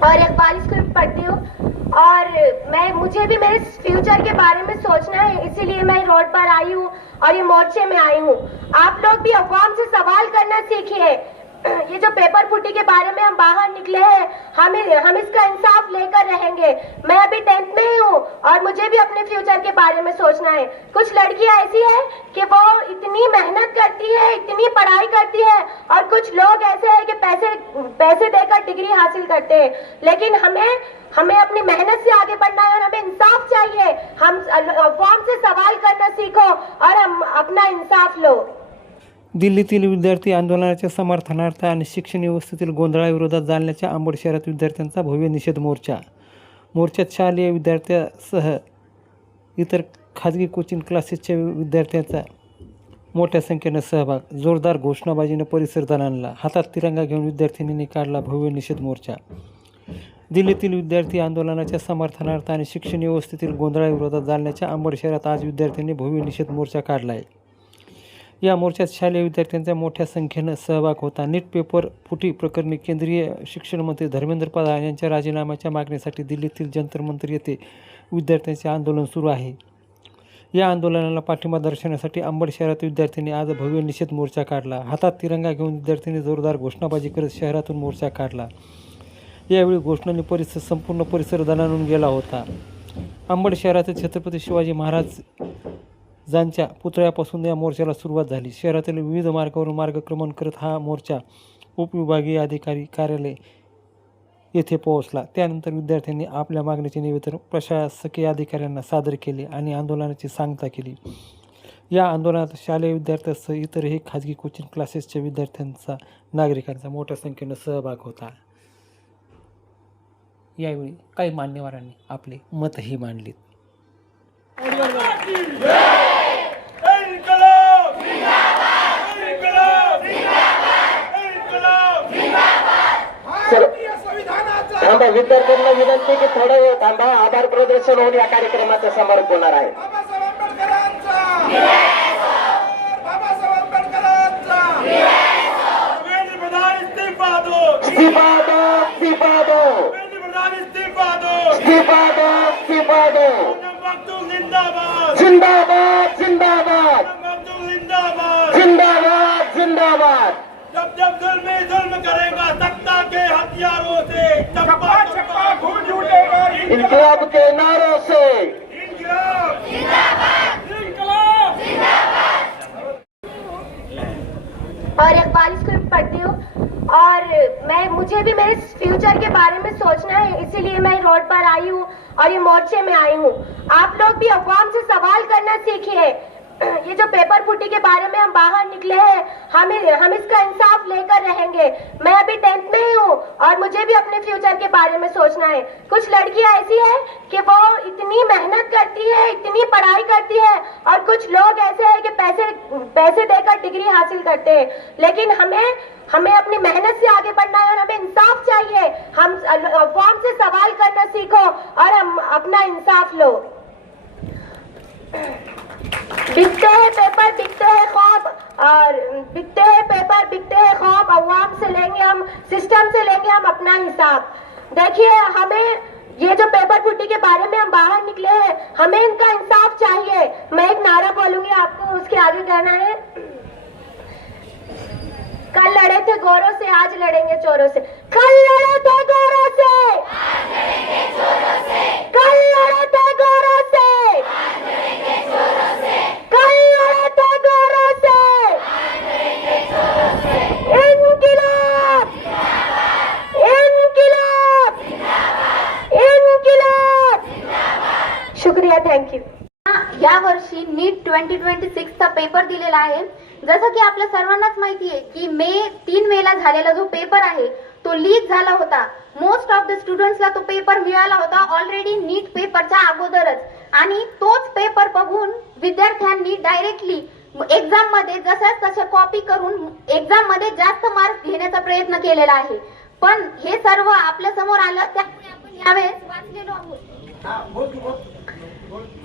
और अखबार स्क्रिप्ट पढ़ती हूँ और मुझे भी मेरे फ्यूचर के बारे में सोचना है, इसीलिए मैं रोड पर आई हूँ और ये मोर्चे में आई हूँ। आप लोग भी अवाम से सवाल करना सीखिए। ये जो पेपर फुटी के बारे में हम बाहर निकले हैं, हम इसका इंसाफ लेकर रहेंगे। मैं अभी 10th में ही हूँ और मुझे भी अपने फ्यूचर के बारे में सोचना है। कुछ लड़कियां ऐसी है कि वो इतनी मेहनत करती है, इतनी पढ़ाई करती है, और कुछ लोग ऐसे हैं कि पैसे देकर डिग्री हासिल करते हैं। लेकिन हमें अपनी मेहनत से आगे बढ़ना है और हमें इंसाफ चाहिए। हम अवाम से सवाल करना सीखो और हम अपना इंसाफ लो। दिल्लीतील विद्यार्थी आंदोलनाच्या समर्थनार्थ आणि शिक्षण व्यवस्थेतील गोंधळाविरोधात जालन्याच्या अंबड शहरात विद्यार्थ्यांचा भव्य निषेध मोर्चा। मोर्चात शालेय विद्यार्थ्यांसह इतर खाजगी कोचिंग क्लासेसच्या विद्यार्थ्यांचा मोठ्या संख्येनं सहभाग। जोरदार घोषणाबाजीनं परिसर दणाणला। हातात तिरंगा घेऊन विद्यार्थिनींनी काढला भव्य निषेध मोर्चा। दिल्लीतील विद्यार्थी आंदोलनाच्या समर्थनार्थ आणि शिक्षण व्यवस्थेतील गोंधळाविरोधात जालन्याच्या अंबड शहरात आज विद्यार्थ्यांनी भव्य निषेध मोर्चा काढला आहे। या मोर्चात शालेय विद्यार्थ्यांचा मोठ्या संख्येनं सहभाग होता। नीट पेपर फुटी प्रकरणी केंद्रीय शिक्षण मंत्री धर्मेंद्र प्रधान यांच्या राजीनाम्याच्या मागणीसाठी दिल्लीतील जंतर मंतर येथे विद्यार्थ्यांचे आंदोलन सुरू आहे। या आंदोलनाला पाठिंबा दर्शवण्यासाठी अंबड शहरात विद्यार्थ्यांनी आज भव्य निषेध मोर्चा काढला। हातात तिरंगा घेऊन विद्यार्थ्यांनी जोरदार घोषणाबाजी करत शहरातून मोर्चा काढला। यावेळी घोषणांनी संपूर्ण परिसर दणाणून गेला होता। अंबड शहरातील छत्रपती शिवाजी महाराजांच्या पुतळ्यापासून या मोर्चाला सुरुवात झाली। शहरातील विविध मार्गावरून मार्गक्रमण करत हा मोर्चा उपविभागीय अधिकारी कार्यालय येथे पोहोचला। त्यानंतर विद्यार्थ्यांनी आपल्या मागणीचे निवेदन प्रशासकीय अधिकाऱ्यांना सादर केले आणि आंदोलनाची सांगता केली। या आंदोलनात शालेय विद्यार्थ्यांसह इतरही खाजगी कोचिंग क्लासेसच्या विद्यार्थ्यांचा नागरिकांचा मोठ्या संख्येने सहभाग होता। यावेळी काही मान्यवरांनी आपले मतही मांडले। थांबा, विद्यार्थ्यांना विनंती की थोडा वेळ थांबा। आभार प्रदर्शन होऊन या कार्यक्रमाचा समारोप होणार आहे। जिंदाबाद जिंदाबाद जिंदाबाद जिंदाबाद। जब जुल्म करेगा सत्ता के हथियारों से चप्पा चप्पा गूंज उठेगा इनकलाब के नारों से। इनकलाब जिंदाबाद इनकलाब जिंदाबाद। और अखबार स्क्रिप्ट पढ़ती हूँ और मुझे भी मेरे फ्यूचर के बारे में सोचना है, इसीलिए मैं रोड पर आई हूँ और ये मोर्चे में आई हूँ। आप लोग भी अवाम से सवाल करना सीखिए। ये जो पेपर फुटी के बारे में हम बाहर निकले हैं, हम इसका इंसाफ लेकर रहेंगे। मैं अभी 10th में ही हूँ और मुझे भी अपने फ्यूचर के बारे में सोचना है। कुछ लड़कियां ऐसी है कि वो इतनी मेहनत करती है, इतनी पढ़ाई करती है, और कुछ लोग ऐसे हैं कि पैसे देकर डिग्री हासिल करते हैं। लेकिन हमें अपनी मेहनत से आगे बढ़ना है और हमें इंसाफ चाहिए। हम अवाम से सवाल करना सीखो और हम अपना इंसाफ लो। बिकते हैं पेपर, बिकते हैं ख्वाब, और बिकते हैं पेपर, बिकते हैं ख्वाब। अवाम से लेंगे हम, सिस्टम से लेंगे हम अपना हिसाब। देखिए, हमें ये जो पेपर फुटी के बारे में हम बाहर निकले हैं, हमें इनका इंसाफ चाहिए। मैं एक नारा बोलूंगी, आपको उसके आगे कहना है। कल लड़े थे गोरों से, आज लड़ेंगे चोरों से। कल लड़े थे गोरों से, आज लड़ेंगे चोरों से। कल लड़े थे गोरों से, आज लड़ेंगे चोरों से। कल लड़े थे गोरों से, आज लड़ेंगे चोरों से। इनकिलाब जिंदाबाद, इनकिलाब जिंदाबाद, इनकिलाब जिंदाबाद। शुक्रिया, थँक यू। या वर्षी नीट 2026चा पेपर दिलेला आहे। जसं की आपल्या सर्वांनाच माहिती आहे की 3 मेला झालेला जो पेपर आहे तो लीक झाला होता। मोस्ट ऑफ द स्टुडंट्सला तो पेपर मिळाला होता ऑलरेडी नीट पेपरच्या अगोदरच, आणि तोच पेपर बघून विद्यार्थ्यांनी डायरेक्टली एक्झाम मध्ये जशाच तशा कॉपी करून एक्झाम मध्ये जास्त मार्क्स घेण्याचा प्रयत्न केलेला आहे। पण हे सर्व आपल्या समोर आलं, त्यामुळे आपण यावेळेस वाचलेलो आहोत।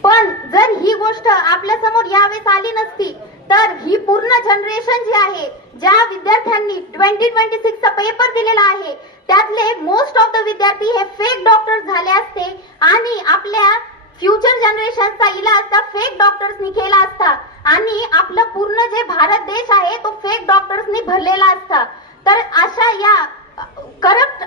पण जर ही गोष्ट आपल्या समोर यावेळेस आली नसती तर ही पूर्ण जनरेशन जी आहे, ज्या विद्यार्थ्यांनी 2026 चा पेपर दिलेला आहे, त्यातले मोस्ट ऑफ द विद्यार्थी हे फेक डॉक्टर झाले असते आणि आपल्या फ्युचर जनरेशनचा इलाज त्या फेक डॉक्टर्सनी केला असता आणि आपलं पूर्ण जे भारत देश आहे तो फेक डॉक्टर्सनी भरलेला असता. तर अशा या करप्ट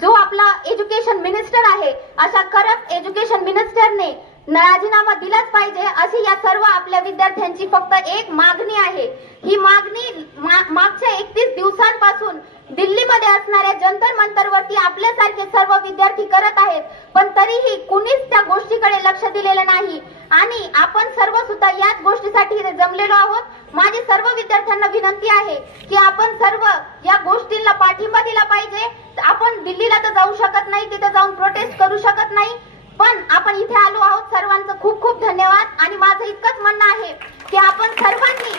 जो आपला एज्युकेशन मिनिस्टर आहे, अशा करप्ट एज्युकेशन मिनिस्टरने राजीनामा दिलाच पाहिजे अशी या सर्व आपल्या विद्यार्थ्यांची फक्त एक मागणी आहे. ही मागणी मागच्या 31 दिवसांपासून दिल्लीमध्ये असणाऱ्या जंतर मंतरवरती आपल्यासारखे सर्व विद्यार्थी करत आहेत, पण तरीही कुणीच त्या गोष्टीकडे लक्ष दिलेलं नाही आणि आपण सर्व सुद्धा याच गोष्टीसाठी इथे जमलेलो आहोत. माझी सर्व विद्यार्थ्यांना विनंती आहे की आपण सर्व या गोष्टींना पाठिंबा दिला पाहिजे. आपण दिल्लीला तर जाऊ शकत नाही, तिथे जाऊन प्रोटेस्ट करू शकत नाही, पण आपण इथे आलो आहोत. सर्वांचं खूप खूप धन्यवाद आणि माझं इतकंच म्हणणं आहे की आपण सर्वांनी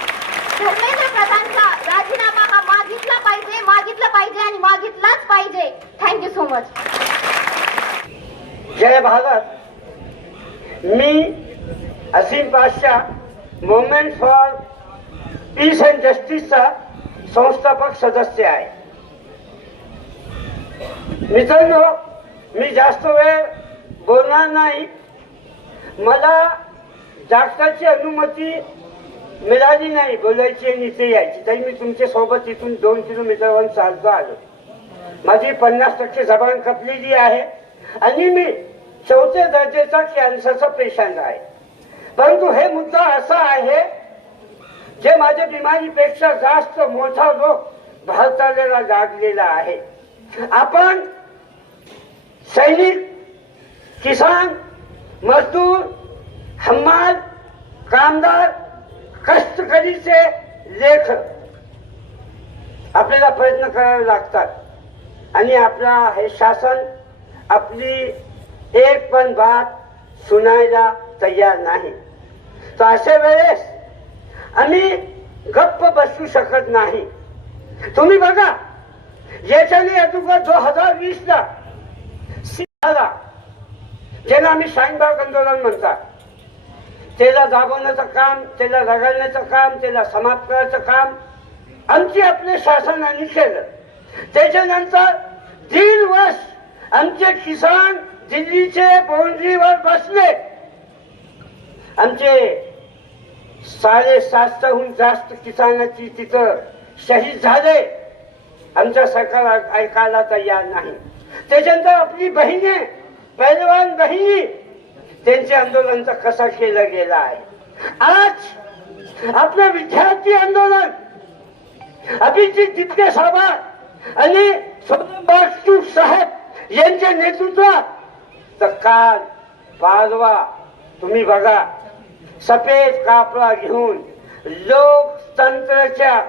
धर्मेंद्र प्रधानचा राजीनामा हा मागितला पाहिजे आणि मागितलाच पाहिजे. Thank you so much. जय भारत. मी Asim Badshah, movement for peace and जस्टिसचा संस्थापक सदस्य आहे. मित्रांनो, मी जास्त वेळ बोलणार नाही. मला जागताची अनुमती मिळाली नाही बोलायची आणि इथे यायची, तरी मी तुमच्या सोबत इथून 2 किलोमीटरवर चालतो आलो. माझी 50% जबान कपलेली आहे आणि मी 4थ्या दर्जाचा कॅन्सरचा पेशंट आहे. परंतु हे मुद्दा असा आहे जे माझ्या बिमारीपेक्षा जास्त मोठा रोग भारताला लागलेला आहे. आपण सैनिक, किसान, मजदूर, हमाल, कामदार, कष्टकरीचे लेख आपल्याला प्रयत्न करावे लागतात आणि आपला हे शासन आपली एक पण बात सुनायला तयार नाही. तर अशा वेळेस आम्ही गप्प बसू शकत नाही. तुम्ही बघा, याच्याने अगोदर 2020ला ज्याला आम्ही शाहीनबाग आंदोलन म्हणतात, त्याला दाबवण्याचं काम, त्याला रगडण्याचं काम, त्याला समाप्त करायचं काम आमची आपल्या शासनाने केलं. त्याच्यानंतर 1.5 वर्ष आमचे किसान दिल्लीचे बाउंड्रीवर बसले. आमचे 750हून जास्त किसानाची तिथं शहीद झाले. आमच्या सरकार ऐकायला तयार नाही. त्याच्यानंतर आपली बहिणी, पहिलवान बहिणी, त्यांचे आंदोलनचा कसा केलं गेला आहे. आज आपलं विद्यार्थी आंदोलन अभिजित दिपके साहेब आणि सोनम साहेब यांच्या नेतृत्वात, तर काल परवा तुम्ही बघा, सफेद कापडा घेऊन लोकतंत्राच्या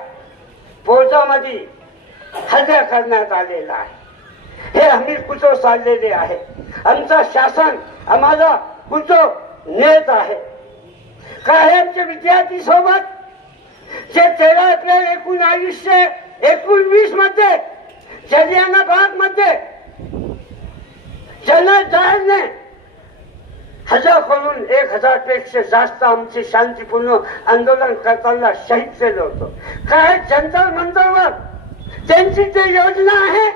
पोटामध्ये हल्ला करण्यात आलेला आहे. हे आम्ही कुचो चाललेले आहे. आमचा शासन आम्हाला कुचो नेत आहे. काय आमच्या विद्यार्थी सोबत जे 13 एप्रिल 1919 मध्ये जालियाना बाग मध्ये जनजागरणे हजार करून 1000 पेक्षा जास्त आमचे शांतीपूर्ण आंदोलन करताना शहीद केलं होतं. काय जंतर मंतरवर त्यांची ते योजना आहे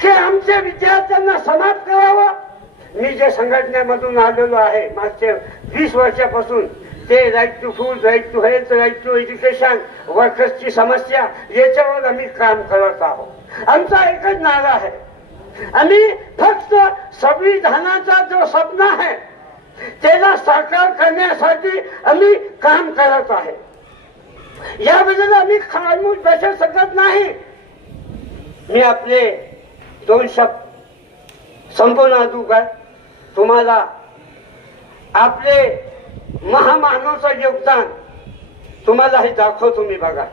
की आमच्या विद्यार्थ्यांना समाप्त करावं. मी जे संघटनेमधून आलेलो आहे मागच्या 20 वर्षापासून, ते right to food, right to health, right to education, वर्कर्सची समस्या, याच्यावर आम्ही काम करत आहोत. आमचा एकच नारा आहे, आम्ही फक्त संविधानाचा जो स्वप्न आहे त्याला साकार करण्यासाठी आम्ही काम करत आहे. याबद्दल आम्ही खामोश बसू शकत नाही. मी आपले 2 शब्द संपूर्ण अगोदर तुम्हाला आपले महामानवचं योगदान तुम्हाला हे दाखवतो. तुम्ही बघा,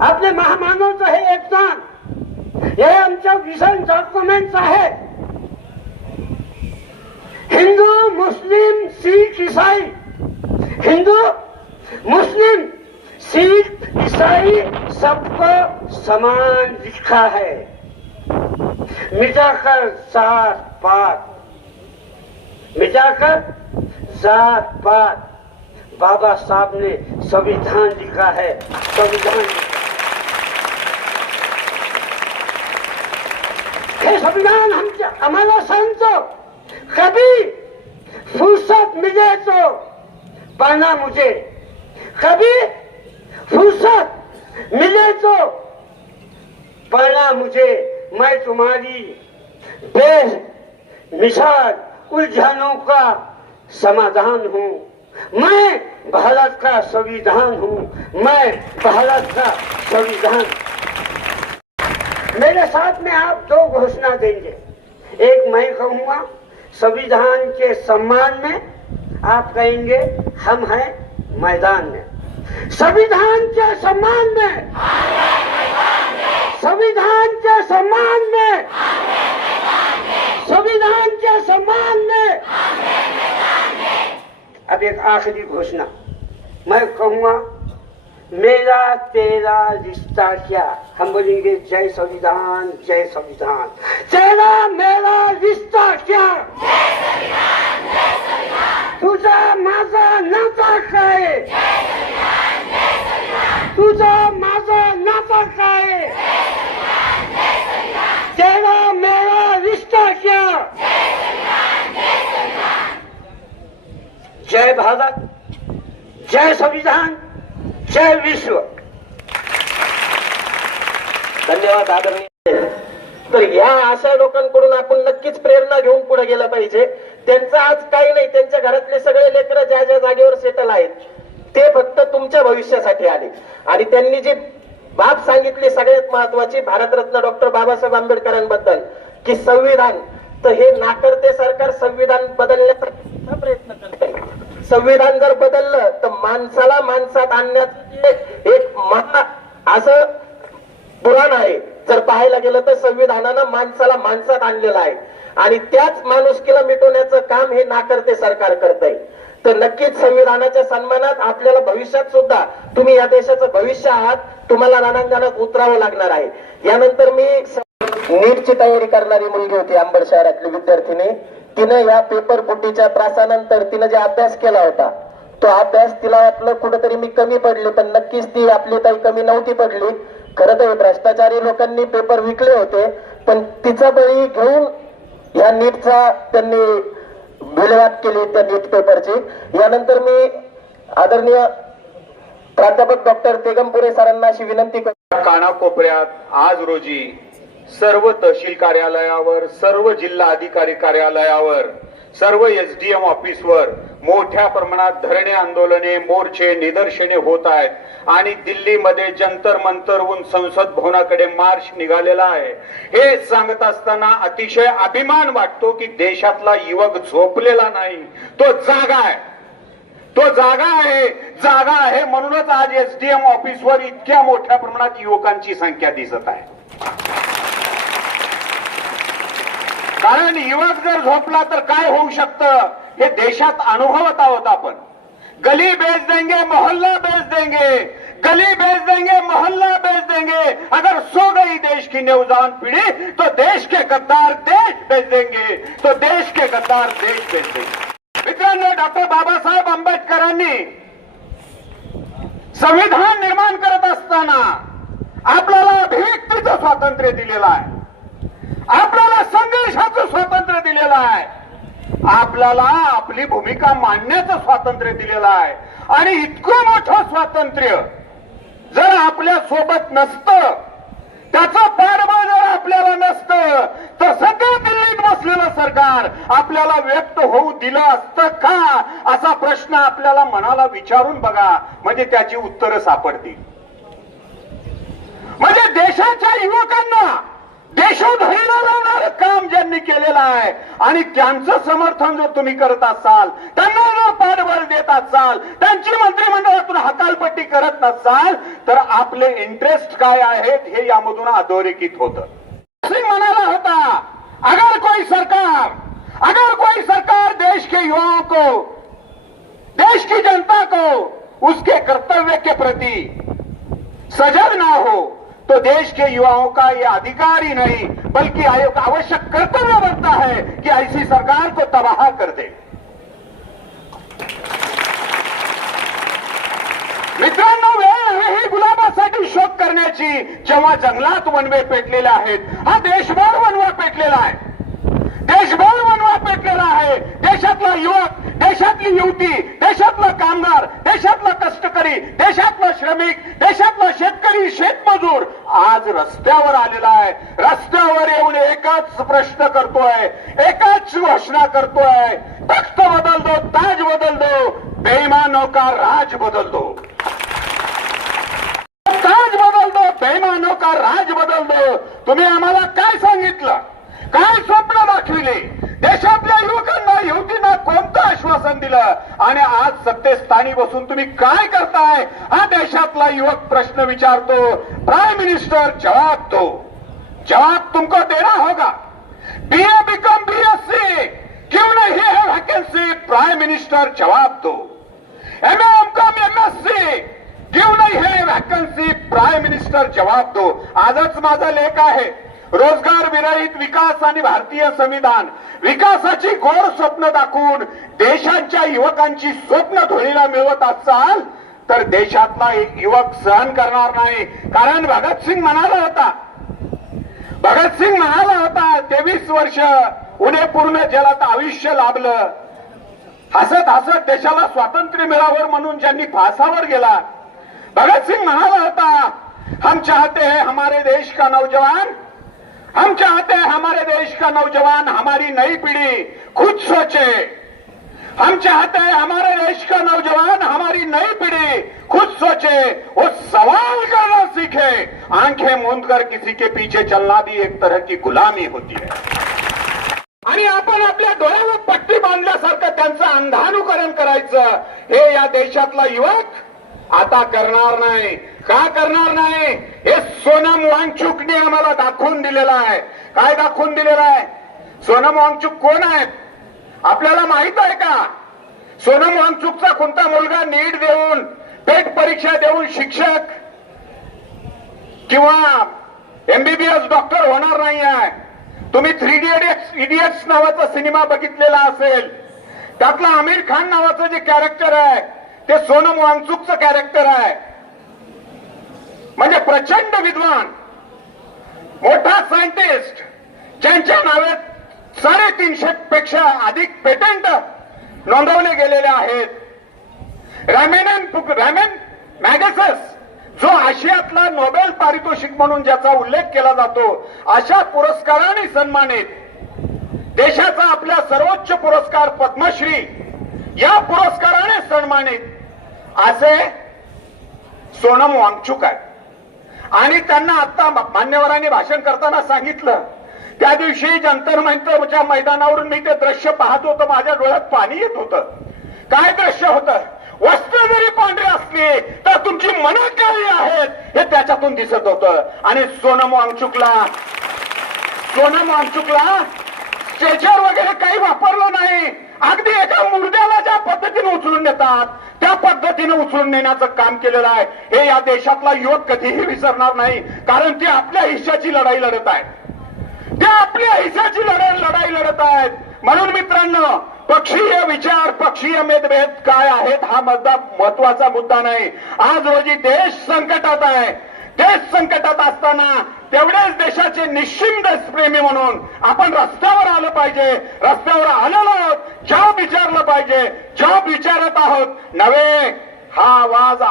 आपले महामानवचं हे योगदान, हे आमच्या विजन डॉक्युमेंट आहे. हिंदू, मुस्लिम, शीख, ईसाई, हिंदू, मुस्लिम, सिख, ईसाई सबको समान लिखा है. मिटाकर जात पात बाबा साहब ने संविधान लिखा है, संविधान हे संविधान आम्हाला सांगतो, कभी फुर्सत मिले तो पढ़ना मुझे, कभी फुर्सत मिले तो पढ़ना मुझे, मैं तुम्हारी बेमिसाल उलझनों का समाधान हूँ, मैं भारत का संविधान हूँ, मैं भारत का संविधान। मेरे साथ में आप दो घोषणा देंगे, एक मैं कहूँगा संविधान के सम्मान में, आप कहेंगे हम हैं मैदान में। संविधान के सम्मान में, संविधान के सम्मान में, संविधान के सम्मान में। अब एक आखिरी घोषणा, मैं कहूँगा मेरा तेरा रिश्ता क्या, हम बोलेंगे जय संविधान, जय संविधान। तेरा मेरा रिश्ता क्या, तुझा माझा नाता काय, तुझा माझा नाता काय, तेरा मेरा रिश्ता क्या। जय भारत, जय संविधान, जय विश्व। धन्यवाद आदरणीय। तर ह्या अशा लोकांकडून आपण नक्कीच प्रेरणा घेऊन पुढे गेलं पाहिजे. त्यांचं आज काही नाही, त्यांच्या घरातले सगळे लेकरं ज्या ज्या जागेवर सेटल आहेत ते फक्त तुमच्या भविष्यासाठी आले. आणि त्यांनी जी बाब सांगितली सगळ्यात महत्वाची भारतरत्न डॉक्टर बाबासाहेब आंबेडकरांबद्दल, की संविधान, तर हे नाकर्ते सरकार संविधान बदलण्याचा प्रयत्न करते. संविधान जर बदललं तर माणसाला माणसात आणण्याचं एक महा असं पुराण आहे. जर पाहायला गेलं तर संविधानानं माणसाला माणसात आणलेलं आहे आणि त्याच माणुसकीला मिटवण्याचं काम हे नाकर्ते सरकार करतंय. तर नक्कीच संविधानाच्या सन्मानात आपल्याला भविष्यात सुद्धा, तुम्ही या देशाचं भविष्य आहात, तुम्हाला रणांगणात उतरावं लागणार आहे. यानंतर मी नीटची तयारी करणारी मुलगी होती अंबड शहरातली विद्यार्थिनी. तिने या पेपर फुटीच्या त्रासानंतर तिने जे अभ्यास केला होता तो अभ्यास तिला वाटलं कुठेतरी मी कमी पडले, पण नक्कीच ती आपली काही कमी नव्हती पडली. खरं तर भ्रष्टाचारी लोकांनी पेपर विकले होते, पण तिचा बळी घेऊन या नीटचा त्यांनी विल्हेवाट केली, त्या नीट पेपरची. यानंतर मी आदरणीय प्राध्यापक डॉक्टर तेगमपुरे सरांना अशी विनंती करतो. कानाकोपऱ्यात आज रोजी सर्व तहसील कार्यालयावर, सर्व जिल्हा अधिकारी कार्यालयावर, सर्व एसडीएम ऑफिसवर मोठ्या प्रमाणात धरणे, आंदोलने, मोर्चे, निदर्शने होत आहेत आणि दिल्लीमध्ये जंतर मंतरहून संसद भवनाकडे मार्च निघालेला आहे. हे सांगत असताना अतिशय अभिमान वाटतो की देशातला युवक झोपलेला नाही, तो जागा आहे, तो जागा आहे, जागा आहे. म्हणूनच आज एसडीएम ऑफिसवर इतक्या मोठ्या प्रमाणात युवकांची संख्या दिसत आहे. कारण युवक जर झोपला तर काय होऊ शकतं हे देशात अनुभवत आहोत आपण. गली बेच देंगे, मोहल्ला बेच देंगे, गली बेच देंगे, मोहल्ला बेच देंगे. अगर सो गई देश की नौजवान पीढ़ी तो देश के गद्दार देश बेच देंगे, तो देश के गद्दार देश बेच देंगे. मित्रांनो, डॉक्टर बाबासाहेब आंबेडकरांनी संविधान निर्माण करत असताना आपल्याला अभिव्यक्तीचं स्वातंत्र्य दिलेलं आहे, आपल्याला संघर्षाचं स्वातंत्र्य दिलेलं आहे, आपल्याला आपली भूमिका मांडण्याचं स्वातंत्र्य दिलेलं आहे. आणि इतकं मोठं स्वातंत्र्य जर आपल्या सोबत नसतं, त्याचं पाठबळ जर आपल्याला नसतं, तर सध्या दिल्लीत बसलेलं सरकार आपल्याला व्यक्त होऊ दिलं असतं का, असा प्रश्न आपल्याला मनाला विचारून बघा, म्हणजे त्याची उत्तरं सापडतील. म्हणजे देशाच्या युवकांना देशोधडीला लावणारं काम ज्यांनी केलेलं आहे आणि त्यांचं समर्थन जर तुम्ही करत असाल, त्यांना जर पाठबळ देत असाल, त्यांची मंत्रिमंडळातून हकालपट्टी करत नसाल, तर आपले इंटरेस्ट काय आहेत हे यामधून अधोरेखित होतं. म्हणाला होता, अगर कोई सरकार देश के युवाओं को, देश की जनता को उसके कर्तव्य के प्रति सजग ना हो तो देश के युवाओं का ये अधिकार ही नहीं बल्कि आवश्यक कर्तव्य बनता है कि ऐसी सरकार को तबाह कर दे. मित्रांनो, वेळ आहे ही गुलाबासाठी शोध करण्याची. जेव्हा जंगलात वनवे पेटलेले आहेत, हा देशभर वनवा पेटलेला आहे, देशभर वनवा पेटलेला आहे. देशातला युवक, देशातली युवती, देशातला कामगार, देशातला कष्टकरी, देशातला श्रमिक, देशातला शेतकरी, शेतमजूर आज रस्त्यावर आलेला आहे. रस्त्यावर येऊन एकच प्रश्न करतोय, एकच घोषणा करतोय, तख्त बदल दो, ताज बदल दो, बेईमानों का राज बदल दो. ताज बदल दो, बेईमानों का राज बदल दो. तुम्ही आम्हाला काय सांगितलं, काय स्वप्न दाखविले, देशातल्या युवकांना, युवतींना कोणतं आश्वासन दिलं, आणि आज सत्तेस्थानी बसून तुम्ही काय करताय, हा देशातला युवक प्रश्न विचारतो. प्राइम मिनिस्टर जवाब दो, जवाब तुमको देना होगा. बीए बीकॉम बीएससी क्यों नहीं है वैकेंसी, प्राइम मिनिस्टर जवाब दो. एमए एमकॉम एमएससी क्यों नहीं है वैकेंसी, प्राइम मिनिस्टर जवाब दो. आजच माझा लेख आहे, रोजगार विरहित विकास आणि भारतीय संविधान. विकासाची गोड स्वप्न दाखवून देशांच्या युवकांची स्वप्न धुळीला मिळवत असाल तर देशातला एक युवक सहन करणार नाही. कारण भगतसिंग म्हणाला होता, 23 वर्ष उन्हे पूर्ण जलात आयुष्य लाभलं, हसत हसत देशाला स्वातंत्र्य मिळावं म्हणून ज्यांनी फासावर गेला. भगतसिंग म्हणाला होता, हम चाहते हैं हमारे देश का नौजवान, हम चाहते हैं हमारे देश का नौजवान, हमारी नई पीढ़ी खुद सोचे. हम चाहते हैं हमारे देश का नौजवान, हमारी नई पीढ़ी खुद सोचे, वो सवाल करना सीखे. आंखें मूंद कर किसी के पीछे चलना भी एक तरह की गुलामी होती है. आणि आपण आपल्या डोळ्यावर पट्टी बांधल्यासारखं त्यांचं अंधानुकरण करायचं, हे या देशातला युवक आता करणार नाही. का करणार नाही, हे सोनम वांगचुकने आम्हाला दाखवून दिलेलं आहे. काय दाखवून दिलेलं आहे? सोनम वांगचुक कोण आहेत आपल्याला माहित आहे का? सोनम वांगचुकचा कोणता मुलगा नीट देऊन, पेट परीक्षा देऊन शिक्षक किंवा एमबीबीएस डॉक्टर होणार नाही आहे. तुम्ही 3 इडियट्स नावाचा सिनेमा बघितलेला असेल, त्यातला आमिर खान नावाचं जे कॅरेक्टर आहे ते सोनम वांगचुकचं कॅरेक्टर आहे. म्हणजे प्रचंड विद्वान, मोठा सायंटिस्ट, ज्यांच्या नावे 350 पेक्षा अधिक पेटंट नोंदवले गेलेले आहेत. रॅमन मॅगसेस, जो आशियातला नोबेल पारितोषिक म्हणून ज्याचा उल्लेख केला जातो, अशा पुरस्काराने सन्मानित, देशाचा आपला सर्वोच्च पुरस्कार पद्मश्री या पुरस्काराने सन्मानित असे सोनम वांगचुक आहे. आणि त्यांना आता मान्यवरांनी भाषण करताना सांगितलं, त्या दिवशी जंतर मंतरच्या मैदानावरून मी ते दृश्य पाहत होतो, माझ्या डोळ्यात पाणी येत होतं. काय दृश्य होतं? वस्त्र जरी पांढरी असली तर तुमची मनं काळी आहेत हे त्याच्यातून दिसत होतं. आणि सोनम वांगचुकला स्ट्रेचर वगैरे काही वापरलं नाही. अगदी एका मुर्द्याला ज्या पद्धतीने उचलून नेतात त्या पद्धतीने उचलून नेण्याचं काम केलेलं आहे. हे या देशातला युवक कधीही विसरणार नाही. कारण ते आपल्या हिश्श्याची लढाई लढत आहेत, ते आपल्या हिश्श्याची लढाई लढत आहेत. म्हणून मित्रांनो, पक्षीय विचार, पक्षीय मतभेद काय आहेत हा महत्वाचा मुद्दा नाही. आज रोजी देश संकटात आहे. देश संकटात असताना तेवढेच देशाचे निश्चिम देशप्रेमी म्हणून आपण रस्त्यावर आलं पाहिजे. रस्त्यावर आलेलो आहोत, जॉब विचारलं पाहिजे, जॉब विचारत आहोत नव्हे, हा आवाज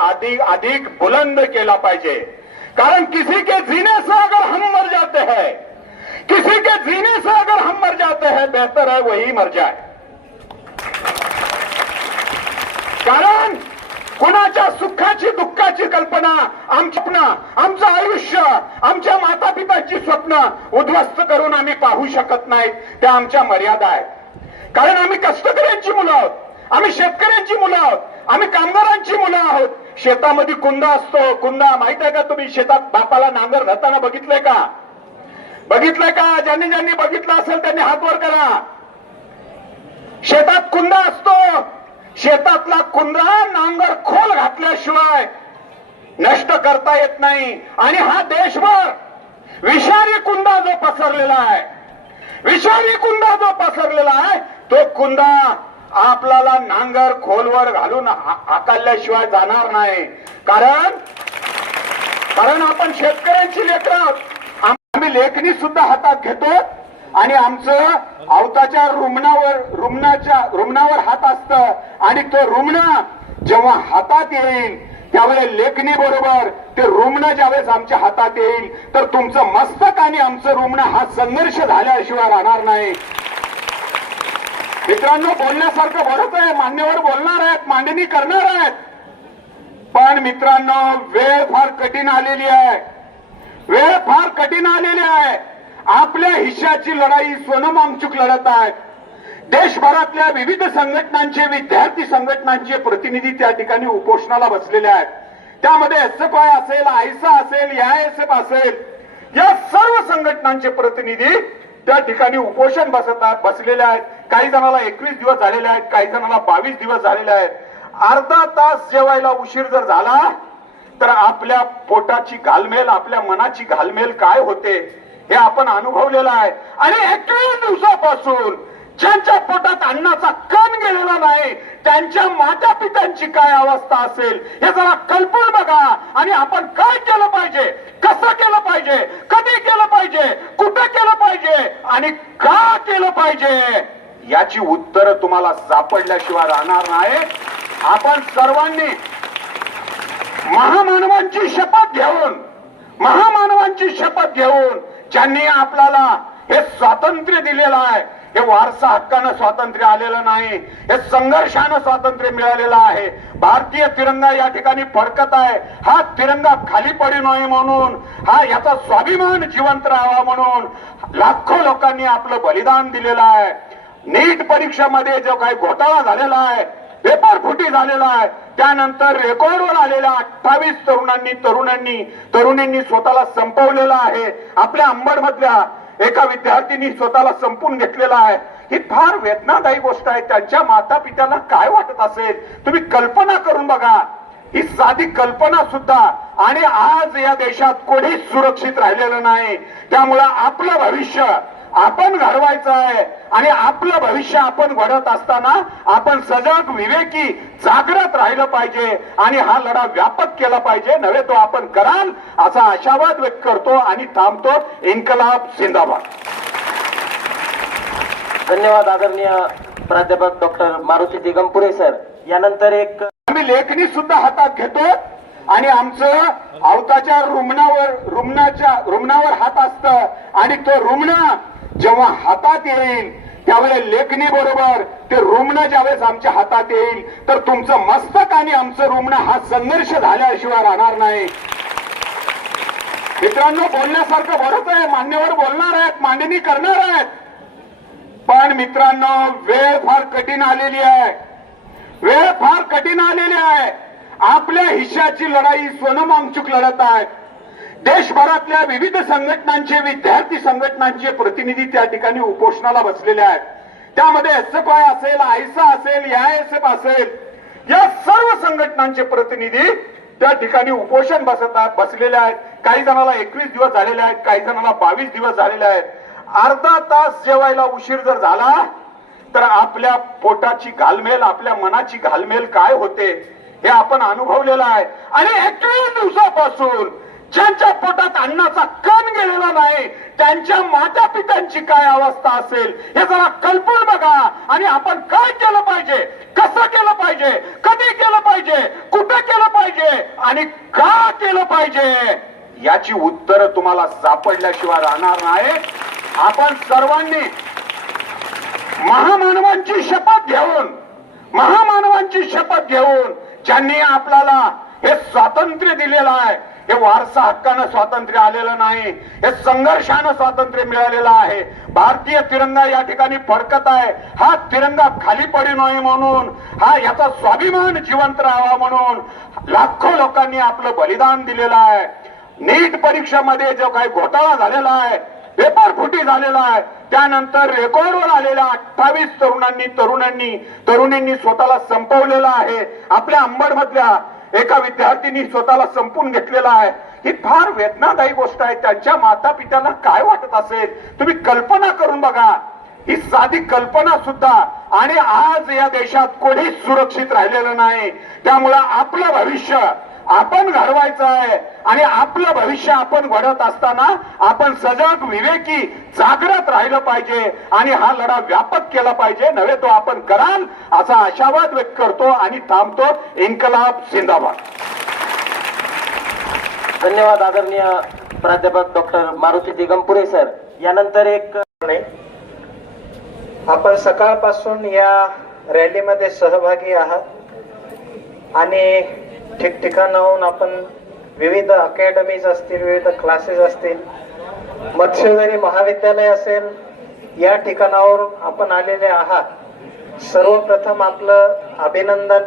अधिक बुलंद केला पाहिजे. कारण किसी के जीने से अगर हम मर जाते हैं, किसी के जीने से अगर हम मर जाते हैं, बेहतर है वही मर जाए. कारण कुणाच्या सुखाची दुःखाची कल्पना, आमचं आयुष्य, आमच्या माता पिताची स्वप्न उद्ध्वस्त करून आम्ही पाहू शकत नाहीत. त्या आमच्या मर्यादा आहेत. कारण आम्ही कष्टकऱ्यांची मुलं आहोत, आम्ही शेतकऱ्यांची मुलं आहोत, आम्ही कामगारांची मुलं आहोत. शेतामध्ये कुंदा असतो. कुंदा माहित आहे का तुम्ही? शेतात बापाला नांगर धरताना बघितलंय का? ज्यांनी बघितलं असेल त्यांनी हात वर करा. शेतात कुंदा असतो. शेतातला कुंदा नांगर खोल घातल्याशिवाय नष्ट करता येत नाही. आणि हा देशभर विषारी कुंदा जो पसरलेला आहे, तो कुंदा आपल्याला नांगर खोलवर घालून हाकलल्याशिवाय जाणार नाही. कारण आपण शेतकऱ्यांची लेकरं आहोत. आम्ही लेखणी सुद्धा हातात घेतो आणि आमचं अवताच्या रुग्णावर हात असतं आणि तो रुग्ण जेव्हा हातात येईल त्यावेळेस लेखणी बरोबर ते रुग्ण ज्यावेळेस आमच्या हातात येईल तर तुमचं मस्तक आणि आमचं रुग्ण हा संघर्ष झाल्याशिवाय राहणार नाही. मित्रांनो, बोलण्यासारखं बरंच आहे, मान्यवर बोलणार आहेत, मांडणी करणार आहेत, पण मित्रांनो वेळ फार कठीण आलेली आहे. वेळ फार कठीण आलेली आहे. आपल्या हिश्श्याची लढाई सोनम वांगचुक लढत आहेत. देशभरातल्या विविध संघटनांचे, विद्यार्थी संघटनांचे प्रतिनिधी त्या ठिकाणी उपोषणाला बसलेले आहेत. त्यामध्ये SFI असेल, आयसा असेल, AISF असेल, या सर्व संघटनांचे प्रतिनिधी त्या ठिकाणी उपोषण बसलेले आहेत. काही जणाला 21 दिवस झालेले आहेत, काही जणाला 22 दिवस झालेले आहेत. अर्धा तास जेवायला उशीर जर झाला तर आपल्या पोटाची घालमेल, आपल्या मनाची घालमेल काय होते हे आपण अनुभवलेलं आहे. आणि 21 दिवसापासून ज्यांच्या पोटात अन्नाचा कण गेलेला नाही त्यांच्या माता पित्यांची काय अवस्था असेल हे जरा कल्पून बघा. आणि आपण काय केलं पाहिजे, कसं केलं पाहिजे, कधी केलं पाहिजे, कुठं केलं पाहिजे आणि का केलं पाहिजे याची उत्तरं तुम्हाला सापडल्याशिवाय राहणार नाही. आपण सर्वांनी महामानवांची शपथ घेऊन ज्यांनी आपल्याला हे स्वातंत्र्य दिलेलं आहे, हे वारसा हक्कानं स्वातंत्र्य आलेलं नाही, हे संघर्षानं स्वातंत्र्य मिळालेलं आहे. भारतीय तिरंगा या ठिकाणी फडकत आहे. हा तिरंगा खाली पडू नये म्हणून, हा याचा स्वाभिमान जिवंत राहावा म्हणून लाखो लोकांनी आपलं बलिदान दिलेलं आहे. नीट परीक्षेमध्ये जो काही घोटाळा झालेला आहे, पेपर फुटी झालेला आहे, त्यानंतर रेकॉर्डवर आलेल्या 28 तरुणींनी स्वतःला संपवलेला आहे. आपल्या अंबडमधल्या एका विद्यार्थ्यांनी स्वतःला संपून घेतलेला आहे. ही फार वेदनादायी गोष्ट आहे. त्यांच्या माता पित्याला काय वाटत असेल तुम्ही कल्पना करून बघा. ही साधी कल्पना सुद्धा. आणि आज या देशात कोणीच सुरक्षित राहिलेलं नाही. त्यामुळं आपलं भविष्य आपण घडवायचं आहे आणि आपलं भविष्य आपण घडत असताना आपण सजग, विवेकी, जागृत राहिलं पाहिजे आणि हा लढा व्यापक केला पाहिजे. नव्हे तो आपण कराल असा आशावाद व्यक्त करतो आणि थांबतो. इन्कलाब जिंदाबाद. धन्यवाद आदरणीय प्राध्यापक डॉक्टर मारुती दिगंपुरे सर. यानंतर एक आम्ही लेखणी सुद्धा हातात घेतो आणि आमचं अवताच्या रुग्णावर हात असतं आणि तो रुग्ण जेव्हा हातात येईल त्यावेळेस लेखणी बरोबर ते रुग्ण ज्यावेळेस आमच्या हातात येईल तर तुमचं मस्तक आणि आमचं रुग्ण हा संघर्ष झाल्याशिवाय राहणार नाही. मित्रांनो, बोलण्यासारखं बरंच आहे, मान्यवर बोलणार आहेत, मांडणी करणार आहेत, पण मित्रांनो वेळ फार कठीण आलेली आहे. वेळ फार कठीण आलेली आहे. आपल्या हिश्श्याची लढाई सोनम वांगचुक लढत आहेत. देशभरातल्या विविध संघटनांचे, विद्यार्थी संघटनांचे प्रतिनिधी त्या ठिकाणी उपोषणाला बसलेले आहेत. त्यामध्ये SFI असेल, आयसा असेल, AISF असेल, या सर्व संघटनांचे प्रतिनिधी त्या ठिकाणी उपोषण बसलेले आहेत. काही जणाला 21 दिवस झालेले आहेत, काही जणाला 22 दिवस झालेले आहेत. अर्धा तास जेवायला उशीर जर झाला तर आपल्या पोटाची घालमेल, आपल्या मनाची घालमेल काय होते हे आपण अनुभवलेलं आहे. आणि 21 दिवसापासून ज्यांच्या पोटात अन्नाचा कण गेलेला नाही त्यांच्या माता पित्यांची काय अवस्था असेल हे जरा कल्पून बघा. आणि आपण काय केलं पाहिजे, कसं केलं पाहिजे, कधी केलं पाहिजे, कुठं केलं पाहिजे आणि का केलं पाहिजे याची उत्तरं तुम्हाला सापडल्याशिवाय राहणार नाही. आपण सर्वांनी महामानवांची शपथ घेऊन ज्यांनी आपल्याला हे स्वातंत्र्य दिलेलं आहे, हे वारसा हक्कानं स्वातंत्र्य आलेलं नाही, हे संघर्षानं स्वातंत्र्य मिळालेलं आहे. भारतीय तिरंगा या ठिकाणी फडकत आहे. हा तिरंगा खाली पडू नये म्हणून, हा याचा स्वाभिमान जिवंत राहावा म्हणून लाखो लोकांनी आपलं बलिदान दिलेलं आहे. नीट परीक्षेमध्ये जो काही घोटाळा झालेला आहे, पेपर फुटी झालेला आहे, त्यानंतर रेकॉर्डवर आलेल्या 28 तरुणींनी स्वतःला संपवलेलं आहे. आपल्या अंबडमधल्या एका विद्यार्थ्यांनी स्वतःला संपून घेतलेला आहे. ही फार वेदनादायी गोष्ट आहे. त्यांच्या माता पित्याला काय वाटत असेल तुम्ही कल्पना करून बघा. ही साधी कल्पना सुद्धा. आणि आज या देशात कोणीच सुरक्षित राहिलेलं नाही. त्यामुळं आपलं भविष्य आपण घडवायचं आहे आणि आपलं भविष्य आपण घडत असताना आपण सजग, विवेकी, जागृत राहिलं पाहिजे आणि हा लढा व्यापक केला पाहिजे. नव्हे तो आपण कराल असा आशावाद व्यक्त करतो आणि थांबतो. इन्कलाब जिंदाबाद. धन्यवाद आदरणीय प्राध्यापक डॉक्टर मारुती दिगंपुरे सर. यानंतर एक आपण सकाळपासून या रॅलीमध्ये सहभागी आहात आणि ठिकठिकाणाहून आपण विविध अकॅडमीज असतील, विविध क्लासेस असतील, मत्स्यधरी महाविद्यालय असेल, या ठिकाणावरून आपण आलेले आहात. सर्वप्रथम आपलं अभिनंदन,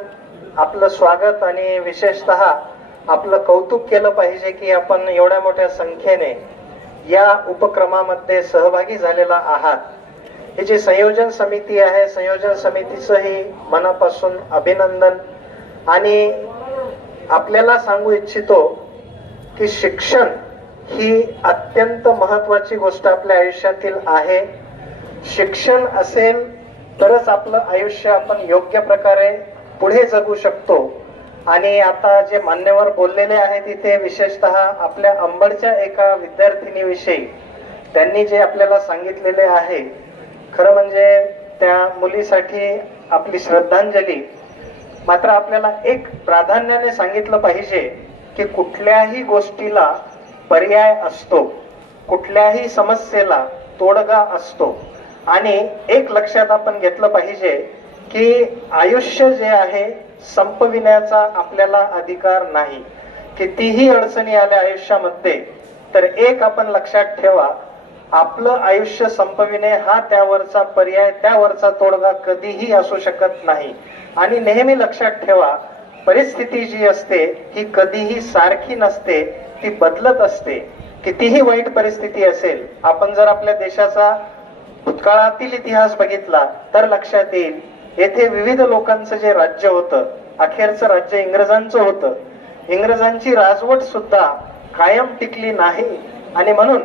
आपलं स्वागत आणि विशेषतः आपलं कौतुक केलं पाहिजे की आपण एवढ्या मोठ्या संख्येने या उपक्रमामध्ये सहभागी झालेला आहात. ही जी संयोजन समिती आहे, संयोजन समितीचंही मनापासून अभिनंदन. आणि आपल्याला सांगू इच्छितो की शिक्षण ही अत्यंत महत्वाची गोष्ट आपल्या आयुष्यातील आहे. शिक्षण असेल तरच आपलं आयुष्य आपण योग्य प्रकारे पुढे जगू शकतो. आणि आता जे मान्यवर बोललेले आहेत इथे, विशेषतः आपल्या अंबडच्या एका विद्यार्थिनीविषयी त्यांनी जे आपल्याला सांगितलेले आहे, खरं म्हणजे त्या मुलीसाठी आपली श्रद्धांजली. मात्र आपल्याला एक प्राधान्याने सांगितलं पाहिजे की कुठल्याही गोष्टीला पर्याय असतो, कुठल्याही समस्येला तोडगा असतो. आणि एक लक्षात आपण घेतलं पाहिजे की आयुष्य जे आहे संपविण्याचा आपल्याला अधिकार नाही. कितीही अडचणी आल्या आयुष्यामध्ये तर एक आपण लक्षात ठेवा, आपलं आयुष्य संपविणे हा त्यावरचा पर्याय, त्यावरचा तोडगा कधीही असू शकत नाही. आणि नेहमी लक्षात ठेवा, परिस्थिती जी असते ही कधीही सारखी नसते, ती बदलत असते. कितीही वाईट परिस्थिती असेल, आपण जर आपल्या देशाचा भूतकाळातील इतिहास बघितला तर लक्षात येईल, येथे विविध लोकांचं जे राज्य होतं, अखेरचं राज्य इंग्रजांचं होतं. इंग्रजांची राजवट सुद्धा कायम टिकली नाही. आणि म्हणून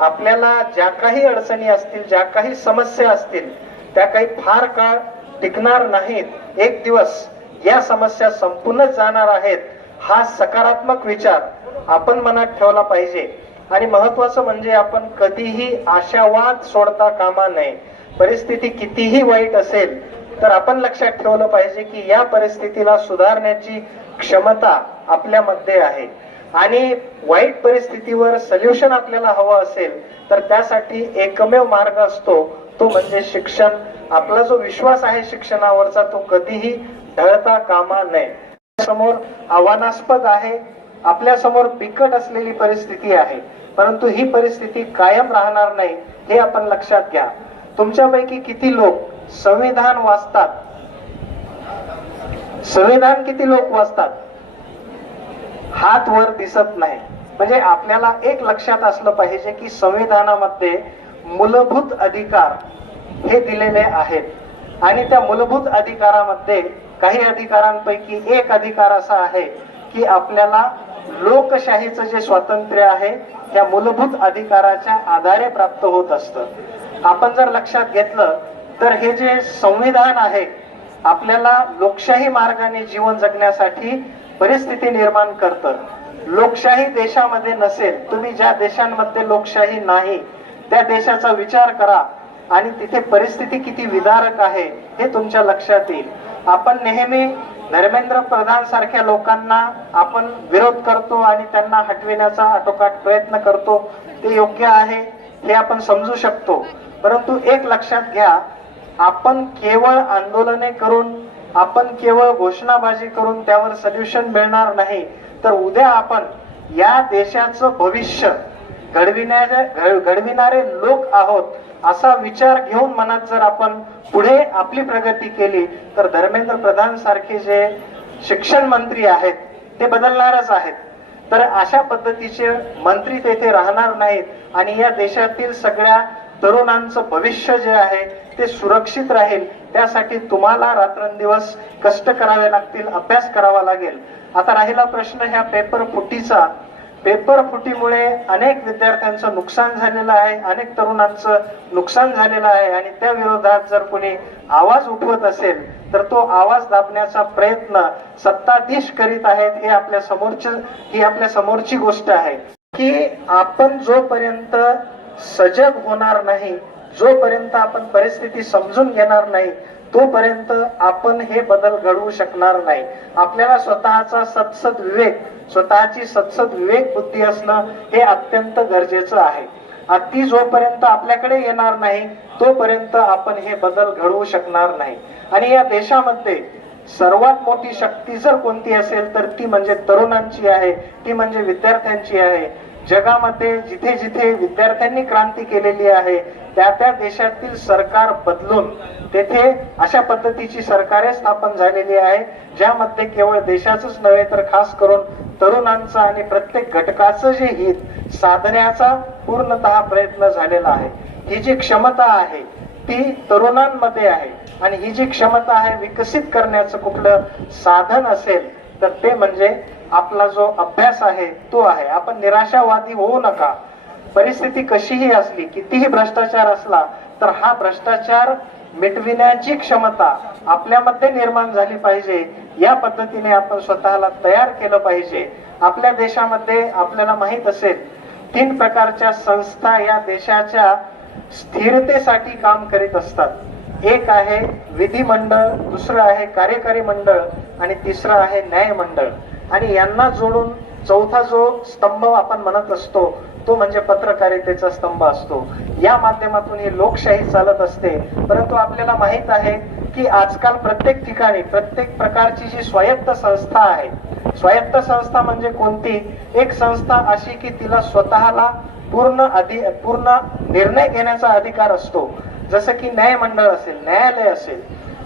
आपल्याला ज्या काही अडचणी असतील, ज्या काही समस्या असतील, त्या काही फार काळ टिकणार नाहीत. एक दिवस या समस्या संपूनच जाणार आहेत. हा सकारात्मक विचार आपण मनात ठेवला पाहिजे. आणि महत्वाचं म्हणजे आपण कधीही आशावाद सोडता कामा नये. परिस्थिती कितीही वाईट असेल तर आपण लक्षात ठेवलं पाहिजे की या परिस्थितीला सुधारण्याची क्षमता आपल्यामध्ये आहे. आणि वाईट परिस्थितीवर सोल्युशन आपल्याला हवं असेल तर त्यासाठी एकमेव मार्ग असतो, तो म्हणजे शिक्षण. आपला जो विश्वास आहे शिक्षणावरचा तो कधीही ढळता कामा नये. समोर आव्हानास्पद आहे, आपल्या समोर बिकट असलेली परिस्थिती आहे, परंतु ही परिस्थिती कायम राहणार नाही हे आपण लक्षात घ्या. तुमच्यापैकी किती लोक संविधान वाचतात? संविधान किती लोक वाचतात? हात वर दिसत नाही. म्हणजे आपल्याला एक लक्षात असलं पाहिजे की संविधानामध्ये मूलभूत अधिकार हे दिलेले आहेत. आणि त्या मूलभूत अधिकारामध्ये काही अधिकारांपैकी एक अधिकार असा आहे की आपल्याला लोकशाहीचं जे स्वातंत्र्य आहे त्या मूलभूत अधिकाराच्या आधारे प्राप्त होत असतं. आपण जर लक्षात घेतलं तर हे जे संविधान आहे आपल्याला लोकशाही मार्गाने जीवन जगण्यासाठी परिस्थिती निर्माण करतं. लोकशाही देशामध्ये नसेल, तुम्ही ज्या देशांमध्ये लोकशाही नाही त्या देशाचा विचार करा आणि तिथे परिस्थिती किती विदारक आहे हे तुमच्या लक्षात येईल. आपण नेहमी धर्मेंद्र प्रधान सारख्या लोकांना आपण विरोध करतो आणि त्यांना हटविण्याचा आटोकाट प्रयत्न करतो. ते योग्य आहे हे आपण समजू शकतो. परंतु एक लक्षात घ्या, आपण केवळ आंदोलने करून, आपण केवळ घोषणाबाजी करून त्यावर सोल्युशन मिळणार नाही. तर उद्या आपण या देशाचं भविष्य घडविणारे लोक आहोत असा विचार घेऊन मनात जर आपण पुढे आपली प्रगती केली तर धर्मेंद्र प्रधान सारखे जे शिक्षण मंत्री आहेत ते बदलणारच आहेत. तर अशा पद्धतीचे मंत्री तेथे राहणार नाहीत आणि या देशातील सगळ्या तरुणांचं भविष्य जे आहे ते सुरक्षित राहील. त्यासाठी तुम्हाला रात्रंदिवस कष्ट करावे लागतील, अभ्यास करावा लागेल. आता राहिला प्रश्न ह्या पेपर फुटीचा, पेपर फुटीमुळे अनेक विद्यार्थ्यांचं नुकसान झालेलं आहे, अनेक तरुणांचं नुकसान झालेलं आहे आणि त्या विरोधात जर कोणी आवाज उठवत असेल तर तो आवाज दाबण्याचा प्रयत्न सत्ताधीश करीत आहेत. ही आपल्या समोरची गोष्ट आहे की आपण जोपर्यंत सजग होणार नाही, जोपर्यंत आपण परिस्थिती समजून घेणार नाही, तोपर्यंत आपण हे बदल घडवू शकणार नाही. आपल्याला स्वतःची सत्सद विवेक बुद्धी असणं हे अत्यंत गरजेचं आहे. ती जोपर्यंत आपल्याकडे येणार नाही तोपर्यंत आपण हे बदल घडवू शकणार नाही. आणि या देशामध्ये सर्वात मोठी शक्ती जर कोणती असेल तर ती म्हणजे तरुणांची आहे, ती म्हणजे विद्यार्थ्यांची आहे. जगामध्ये जिथे जिथे विद्यार्थ्यांनी क्रांती केलेली आहे त्या त्या देशातील सरकार बदलून तेथे अशा पद्धतीची सरकारे स्थापन झालेली आहे ज्यामध्ये केवळ देशाचंच नव्हे तर खास करून तरुणांचं आणि प्रत्येक घटकाचं जे हित साधण्याचा पूर्णतः प्रयत्न झालेला आहे. ही जी क्षमता आहे ती तरुणांमध्ये आहे आणि ही जी क्षमता आहे विकसित करण्याचं कुठलं साधन असेल तर ते म्हणजे आपला जो अभ्यास आहे तो आहे. आपण निराशावादी होऊ नका. परिस्थिती कशीही असली, कितीही भ्रष्टाचार असला तर हा भ्रष्टाचार मिटविण्याची क्षमता आपल्यामध्ये निर्माण झाली पाहिजे. या पद्धतीने आपण स्वतःला तयार केलं पाहिजे. आपल्या देशामध्ये आपल्याला माहित असेल 3 प्रकारच्या संस्था या देशाच्या स्थिरतेसाठी काम करीत असतात. एक आहे विधिमंडळ, दुसरं आहे कार्यकारी मंडळ आणि तिसरं आहे न्यायमंडळ. आणि यांना जोडून चौथा जो स्तंभ आपण म्हणत असतो तो म्हणजे पत्रकारितेचा स्तंभ असतो. या माध्यमातून ही लोकशाही चालत असते. परंतु आपल्याला माहित आहे की आजकाल प्रत्येक ठिकाणी प्रत्येक प्रकारची जी स्वायत्त संस्था आहे, स्वायत्त संस्था म्हणजे कोणती? एक संस्था अशी की तिला स्वतःला पूर्ण निर्णय घेण्याचा अधिकार असतो. जसं की न्यायमंडळ असेल, न्यायालय असेल,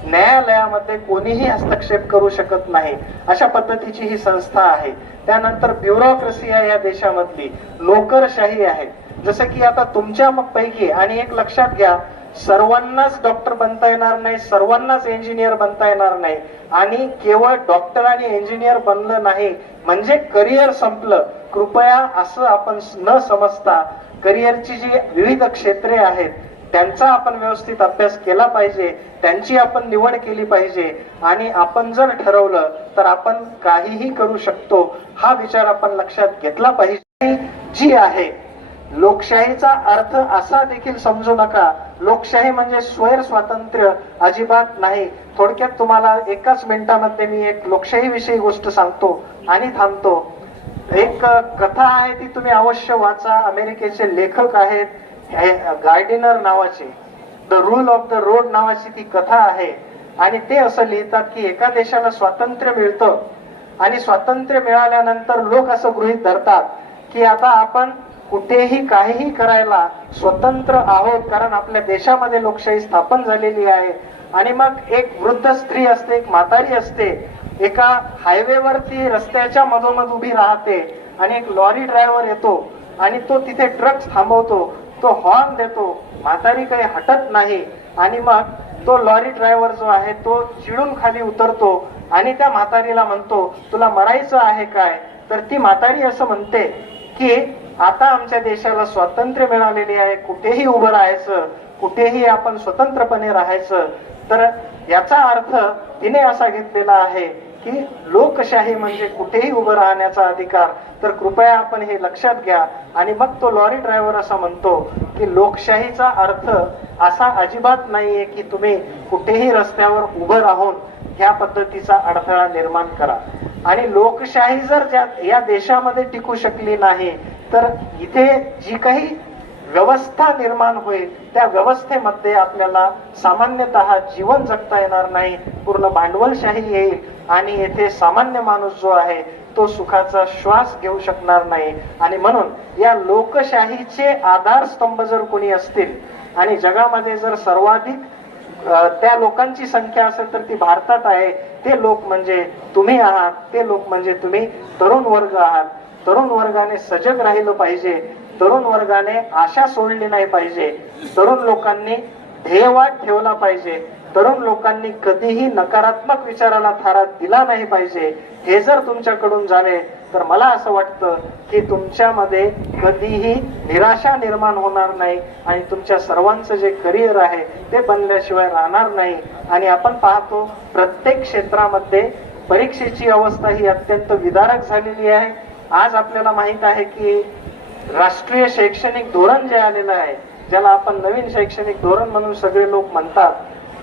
न्यायालयामध्ये कोणीही हस्तक्षेप करू शकत नाही अशा पद्धतीची ही संस्था आहे. त्यानंतर ब्युरोक्रेसी आहे या देशामधली, नोकरशाही आहे. जसं की आता तुमच्या पैकी आणि एक लक्षात घ्या, सर्वांनाच डॉक्टर बनता येणार नाही, सर्वांनाच इंजिनियर बनता येणार नाही आणि केवळ डॉक्टर आणि इंजिनियर बनलं नाही म्हणजे करिअर संपलं. कृपया असं आपण न समजता करिअरची जी विविध क्षेत्रे आहेत त्यांचा आपण व्यवस्थित अभ्यास केला पाहिजे, त्यांची आपण निवड केली पाहिजे आणि आपण जर ठरवलं तर आपण काहीही करू शकतो हा विचार आपण लक्षात घेतला पाहिजे. जी आहे लोकशाहीचा अर्थ असा देखील समजू नका, लोकशाही म्हणजे स्वैर स्वातंत्र्य अजिबात नाही. थोडक्यात तुम्हाला एकाच मिनिटामध्ये मी एक लोकशाही विषयी गोष्ट सांगतो आणि थांबतो. एक कथा आहे ती तुम्ही अवश्य वाचा. अमेरिकेचे लेखक आहेत गार्डिनर नावाचे, the rule of the road नावाची ती कथा आहे. आणि ते असं लिहितात की एका देशाला स्वातंत्र्य मिळतं आणि स्वातंत्र्य मिळाल्यानंतर लोक असं गृहीत धरतात की आता आपण कुठेही काहीही करायला स्वतंत्र आहोत कारण आपल्या देशामध्ये लोकशाही स्थापन झालेली आहे. आणि मग एक वृद्ध स्त्री असते, एक म्हातारी असते, एका हायवेवरती रस्त्याच्या मधोमध उभी राहते आणि एक लॉरी ड्रायव्हर येतो आणि तो तिथे ट्रक थांबवतो, तो हॉर्न देतो, म्हातारी काही हटत नाही आणि मग तो लॉरी ड्रायव्हर जो आहे तो चिडून खाली उतरतो आणि त्या म्हातारीला म्हणतो तुला मरायचं आहे काय? तर ती म्हातारी असं म्हणते की आता आमच्या देशाला स्वातंत्र्य मिळालेले आहे, कुठेही उभं राहायचं, कुठेही आपण स्वतंत्रपणे राहायचं. तर याचा अर्थ तिने असा घेतलेला आहे की लोकशाही म्हणजे कुठेही उभं राहण्याचा अधिकार. तर कृपया आपण हे लक्षात घ्या. आणि मग तो लॉरी ड्रायव्हर असा म्हणतो की लोकशाहीचा अर्थ असा अजिबात नाहीये की तुम्ही कुठेही रस्त्यावर उभं राहून ह्या पद्धतीचा अडथळा निर्माण करा. आणि लोकशाही जर या देशामध्ये टिकू शकली नाही तर इथे जी काही व्यवस्था निर्माण होईल त्या व्यवस्थेमध्ये आपल्याला सामान्यतः जीवन जगता येणार नाही, पूर्ण भांडवलशाही येईल आणि येथे सामान्य माणूस जो आहे तो सुखाचा श्वास घेऊ शकणार नाही. आणि म्हणून या लोकशाहीचे आधारस्तंभ जर कोणी असतील आणि जगामध्ये जर सर्वाधिक त्या लोकांची संख्या असेल तर ती भारतात आहे. ते लोक म्हणजे तुम्ही आहात, ते लोक म्हणजे तुम्ही तरुण वर्ग आहात. तरुण वर्गाने सजग राहिलं पाहिजे, तरुण वर्गाने आशा सोडली नाही पाहिजे, तरुण लोकांनी ध्येयवाद ठेवला पाहिजे, तरुण लोकांनी कधीही नकारात्मक विचाराला थारा दिला नाही पाहिजे. हे जर तुमच्याकडून झाले तर मला असं वाटतं की तुमच्यामध्ये कधीही निराशा निर्माण होणार नाही आणि तुमच्या सर्वांचं जे करिअर आहे ते बनल्याशिवाय राहणार नाही. आणि आपण पाहतो प्रत्येक क्षेत्रामध्ये परीक्षेची अवस्था ही अत्यंत विदारक झालेली आहे. आज आपल्याला माहित आहे की राष्ट्रीय शैक्षणिक धोरण जे आलेलं आहे, ज्याला आपण नवीन शैक्षणिक धोरण म्हणून सगळे लोक म्हणतात,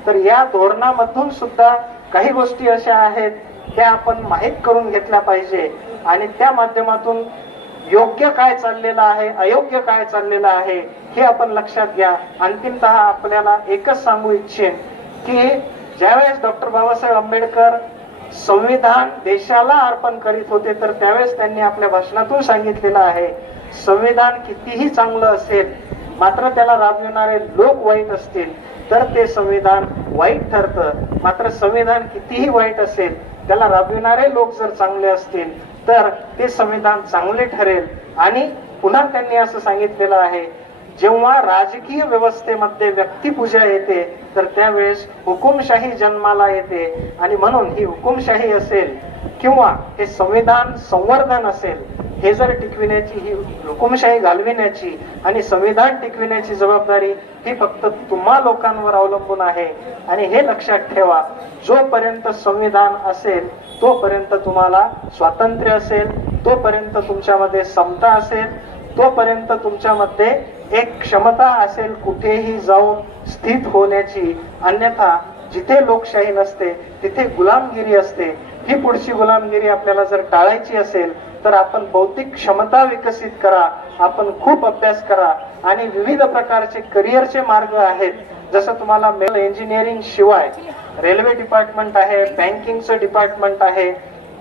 तर या धोरणामधून सुद्धा काही गोष्टी अशा आहेत त्या आपण माहीत करून घेतल्या पाहिजे आणि त्या माध्यमातून योग्य काय चाललेलं आहे, अयोग्य काय चाललेलं आहे हे आपण लक्षात घ्या. अंतिमतः आपल्याला एकच सांगू इच्छेन की ज्यावेळेस डॉक्टर बाबासाहेब आंबेडकर संविधान देशाला अर्पण करीत होते तर त्यावेळेस त्यांनी आपल्या भाषणातून सांगितलेलं आहे, संविधान कितीही चांगलं असेल मात्र त्याला राबविणारे लोक वाईट असतील तर ते संविधान वाईट ठरतं. मात्र संविधान कितीही वाईट असेल त्याला राबविणारे लोक जर चांगले असतील तर ते संविधान चांगले ठरेल. आणि पुन्हा त्यांनी असं सांगितलेलं आहे, जेव्हा राजकीय व्यवस्थेमध्ये व्यक्तिपूजा येते तर त्यावेळेस हुकुमशाही जन्माला येते. आणि म्हणून ही हुकुमशाही असेल किंवा हे संविधान संवर्धन असेल, हे जर टिकविण्याची, ही हुकुमशाही घालविण्याची आणि संविधान टिकविण्याची जबाबदारी ही फक्त तुम्हा लोकांवर अवलंबून आहे. आणि हे लक्षात ठेवा, जोपर्यंत संविधान असेल तोपर्यंत तुम्हाला स्वातंत्र्य असेल, तोपर्यंत तुमच्यामध्ये समता असेल, तोपर्यंत तुमच्यामध्ये एक क्षमता असेल कुठेही जाऊन स्थित होण्याची. अन्यथा जिथे लोकशाही नसते तिथे गुलामगिरी असते. ही पुढची गुलामगिरी आपल्याला जर टाळायची असेल तर आपण बौद्धिक क्षमता विकसित करा, आपण खूप अभ्यास करा आणि विविध प्रकारचे करिअरचे मार्ग आहेत. जसं तुम्हाला इंजिनिअरिंग शिवाय रेल्वे डिपार्टमेंट आहे, बँकिंगचं डिपार्टमेंट आहे,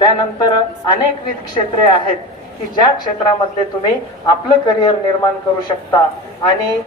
त्यानंतर अनेकविध क्षेत्रे आहेत की ज्या क्षेत्रामध्ये तुम्ही आपलं करिअर निर्माण करू शकता. आणि